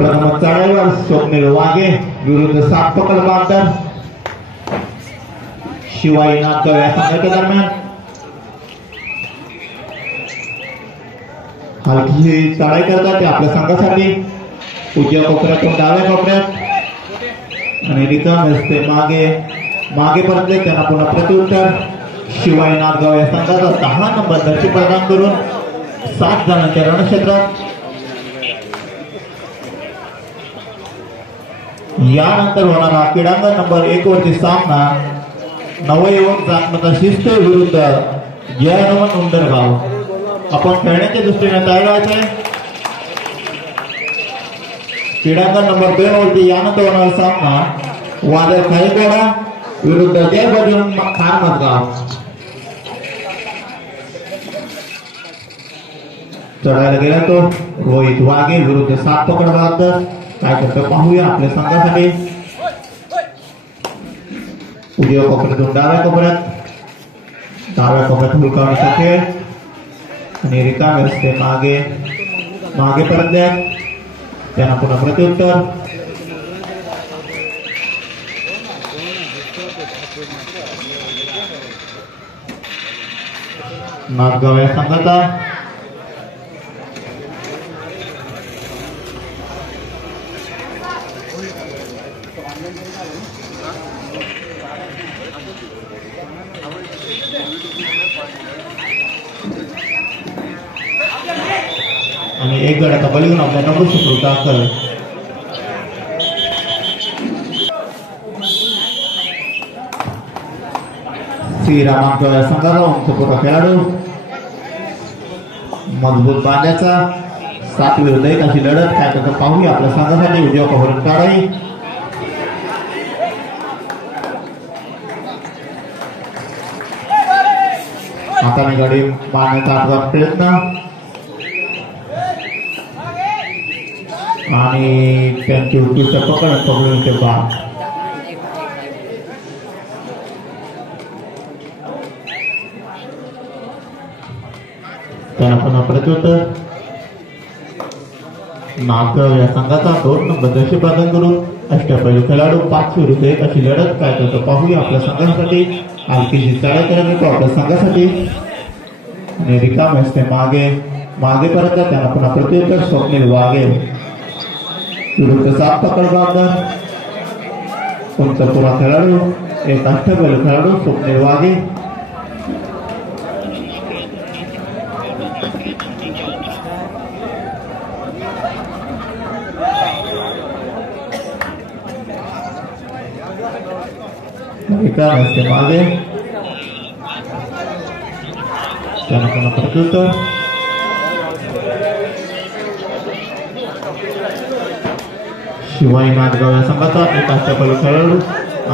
प्रथम चढाईवर स्वप्नील वाघे विरुद्ध सात पकड बांधर शिवाजीनाथ या संघाच्या दरम्यान हलकी चढाई करतात ते आपल्या संघासाठी उजव्या कोपऱ्यातून डाव्या कोपऱ्यात आणि रिकाम असते मागे मागे परतले त्यांना पुन्हा प्रत्युत्तर शिवाजीनाथ या संघाचा 10 नंबर धर्ती प्रदान करून 7 जणांच्या रणक्षेत्रात यानंतर होणारा क्रीडांगण नंबर 1 वरती सामना नवयुवक जागमता शिस्त विरुद्ध जयनवन उंडरगाव आपण खेळण्याच्या दृष्टीने तयार व्हायचे क्रीडांगण नंबर 2 वरती यानंतर होणारा सामना वादळ खाईगोडा विरुद्ध जयबजरंग खारमतगाव चढायला गेला तो रोहित वाघे विरुद्ध 7 पकड बांधर काय करतो पाहूया आपल्या संघासाठी उजव्या कोपऱ्यातून डाव्या कोपऱ्यात हुलकावण्याचा खेळ आणि रिकामे असते मागे मागे परतले त्यांना पुन्हा प्रत्युत्तर नागगाव या संघाचा आणि एक गडाचा बलिगुण आपल्या नंबर सुरू दाखल श्रीरामांच्या या संघाचा उंचपुरा खेळाडू मजबूत बांधायचा 7 विरुद्ध 1 अशी लढत काय करतो पाहूया आपल्या संघासाठी उजव्या कोपऱ्यात काढाई हाताने गाडी बांधण्याचा अपघात प्रयत्न आणि त्यांची उत्कृष्ट पकडून ते बाद त्यांना पुन्हा प्रत्युत्तर नागगाव या संघाचा 2 नंबर दर्शी प्रदान करून अष्टपैलू खेळाडू 5 विरुद्ध 1 अशी लढत काय करतो पाहूया आपल्या संघासाठी हलकीशी चढाई करत आपल्या संघासाठी आणि रिकाम असते मागे मागे परत त्यांना पुन्हा प्रत्युत्तर स्वप्नील वाघे विरुद्ध 7 पकड बांधर उंचपुरा खेळाडू एक अष्टपैलू खेळाडू स्वप्नील वाघे रिकाम असते मागे त्यांना पुन्हा प्रत्युत्तर शिवाजीनाथ या संघाचा एक अष्टपैलू खेळाडू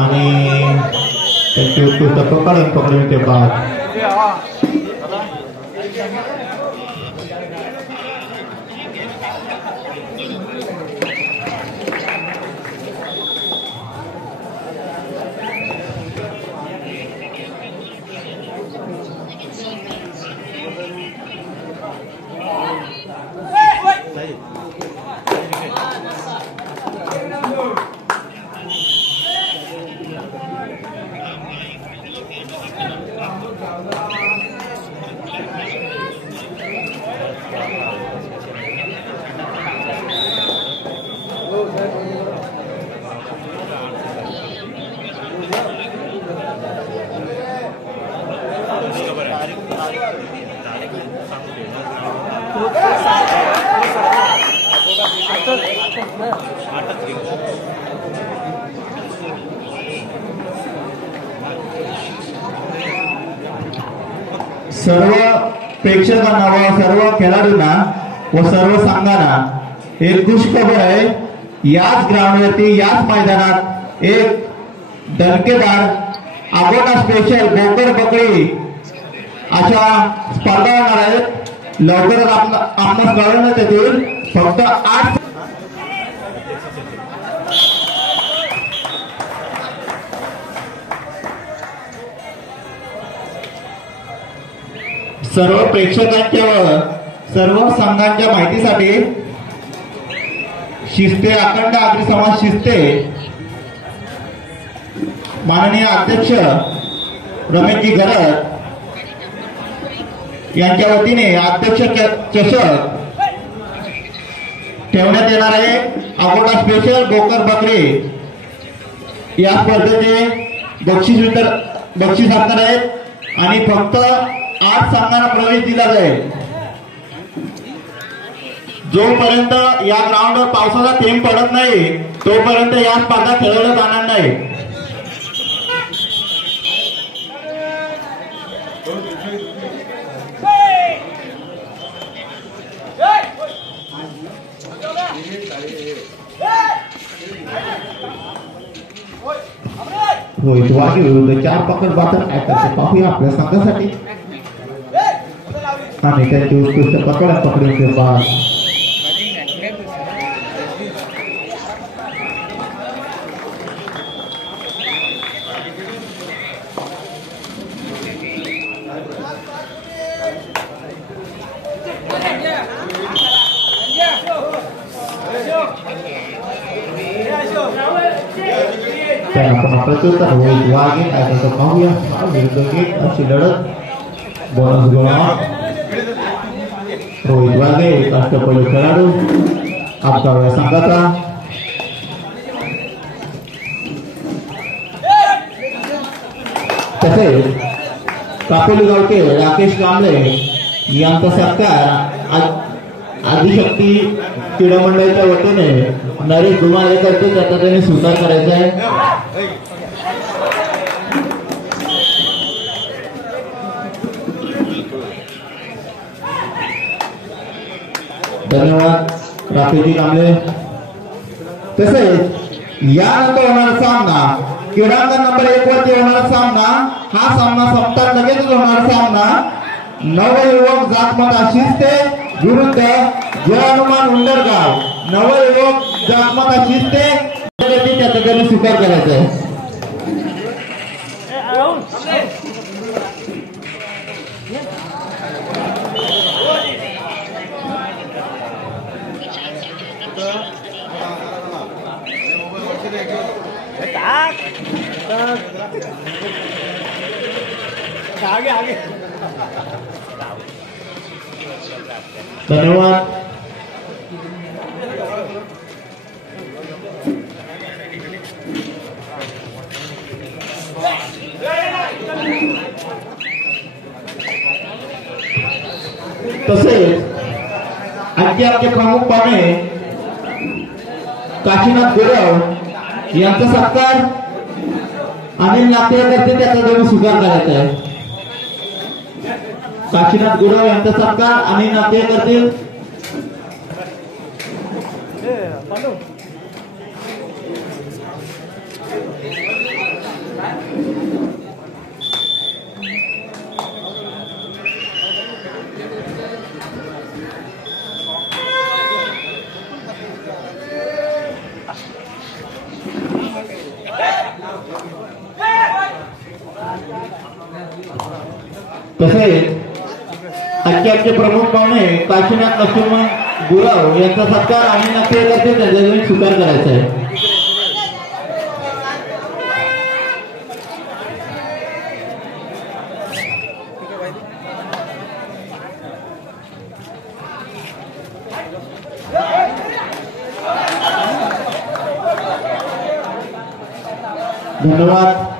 आणि त्यांची उत्कृष्ट पकडून ते बाद सर्व प्रेक्षकांना व सर्व खेळाडूंना व सर्व संघांना एक खुश खबर आहे याच ग्राउंडवरती याच मैदानात एक दणकेदार आगोटा स्पेशल बोकर पकडी अशा स्पर्धा होणार आहेत लवकरच आपणास कळवण्यात येतील फक्त 8 सर्व प्रेक्षकांच्या व सर्व संघांच्या माहितीसाठी शिस्ते अखंड आगरी समाज शिस्ते माननीय अध्यक्ष रमेशजी घरत यांच्या वतीने अध्यक्ष चषक ठेवण्यात येणार आहे। अगोदर स्पेशल बोकर बकरी या स्पर्धेचे बक्षीस असणार आहेत आणि फक्त 8 संघांना प्रवेश दिला जाईल। जोपर्यंत या ग्राउंडवर पावसाचा थेंब पडत नाही तोपर्यंत या स्पर्धा खेळवल्या जाणार नाही। रोहित वाघे विरुद्ध 4 पकड बातर काय करते पाहूया आपल्या संघासाठी आणि त्यांची उत्कृष्ट पकडून बाद प्रत्युत्तर रोहित वाघे काय करतो पाहूया विरुद्ध गेट अशी लढत बोनस गोळा रोहित वाघे अष्टपैलू खेळाडू आपल्या संघाचा तसेच कापोली गावचे राकेश कांबळे यांचा सत्कार आदिशक्ती क्रीडा मंडळाच्या वतीने नरेश धुमाळे करते त्याचा त्यांनी स्वीकार करायचा आहे। धन्यवाद राकेशजी कांबळे। तसेच यानंतर होणारा सामना क्रीडांगण नंबर 1 वरती होणारा सामना हा सामना संपतात लगेचच होणारा सामना नवयुवक जातमता शिस्ते विरुद्ध जय हनुमान उंडरगाव। नवयुवक जातमता शिस्ते त्याचा त्यांनी स्वीकार करायचा आहे। आगे धन्यवाद। तसेच आणखी आपले प्रमुख पाहुणे काशीनाथ गुरव यांचा सत्कार अनिल नाते करते त्याचा जरूर स्वीकार करायचा आहे। काशीनाथ गुरव यांचा सत्कार अनिल नाते करतील। तसेच आजचे प्रमुख पाहुणे काशीनाथ लक्ष्मण गुरव यांचा सत्कार आणि नाते करते त्याचा स्वीकार करायचा आहे। धन्यवाद।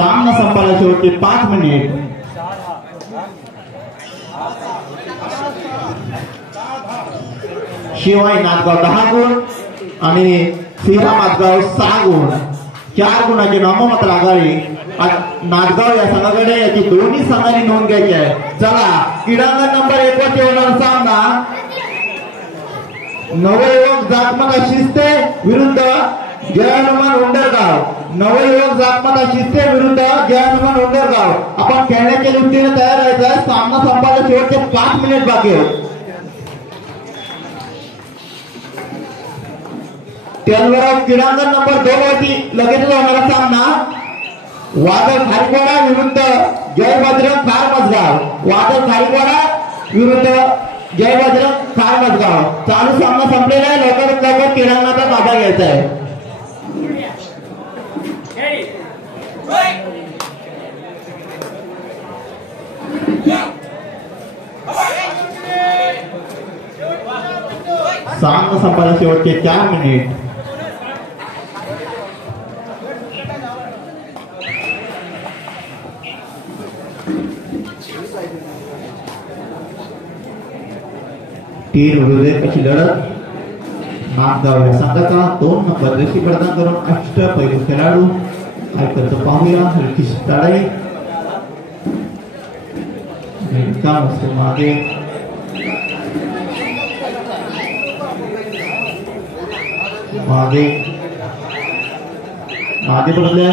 सामना संपायला शेवटचे 5 मिनिट। शिवाय नाथगाव 10 गुण आणि सीमा नाथगाव 6 गुण। 4 गुणाचे नाममात्र आघाडी नाथगाव या संघाकडे याची दोन्ही संघांनी नोंद घ्यायची आहे। चला क्रीडांगण नंबर 1 वरती होणारा सामना नवयुवक जातमता शिस्ते विरुद्ध जय हनुमान उंडरगाव। नवयुवक जातमता शिस्ते विरुद्ध जय हनुमान उंडरगाव। आपण खेळण्याच्या दृष्टीने तयार राहायचं। सामना संपायला शेवटचे 5 मिनिट बाकी आहेत। त्यानंतर क्रीडांगण नंबर 2 वरती लगेच होणारा सामना वादळ खारीपाडा विरुद्ध जय बजरंग खार मजगाव। वादळ खारीपाडा विरुद्ध जय बजरंग खार मजगाव। चालू सामना संपलेला आहे, लवकरात लवकर क्रीडांगणाचा ताबा घ्यायचा आहे। सामना संपायला शेवटचे 4 मिनिट। तीन विरुद्ध अशी लढत नागगाव या संघाचा 2 नंबर जशी प्रदान करून अष्टपैलू खेळाडू काय करतो पाहूया। हलकी लढाई काम असतो मागे मागे मागे पडले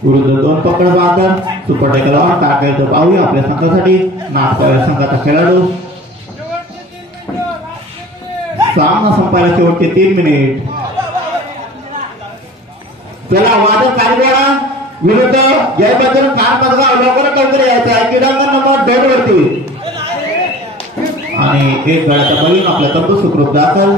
विरुद्ध 2 पकड बांधर सुपर टेकलवर टाकायचं पाहूया आपल्या संघासाठी नागपाव संघाचा खेळाडू। सामना संपायला शेवटचे 3 मिनिट। चला वादळ कारीवाडा विरुद्ध जय बजरंग खार मजगाव लवकरात लवकर यायचं आहे क्रीडांगण नंबर 2 वरती आणि एक गळ्याचा बळीन आपल्या तंबू सुखरूप दाखल।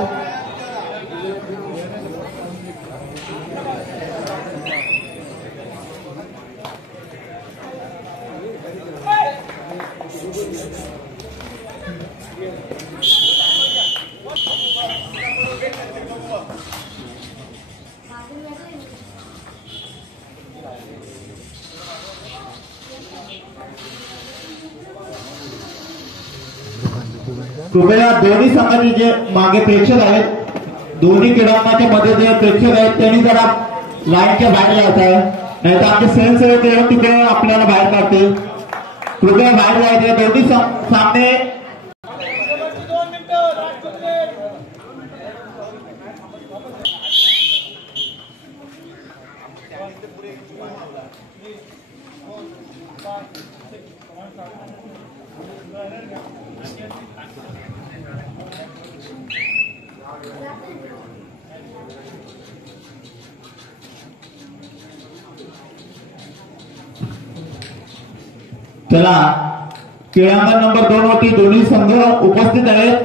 कृपया दोन्ही संघाचे जे मागे प्रेक्षक आहेत, दोन्ही क्रीडांगणाच्या मध्ये जे प्रेक्षक आहेत त्यांनी जरा लाईनच्या बाहेर जायचं आहे, नाहीतर आमचे स्वयंसेवक तिकडे आपल्याला बाहेर काढतील। कृपया बाहेर जायचे दोन्ही सामने। चला क्रीडांगण नंबर 2 वरती दोन्ही संघ उपस्थित आहेत।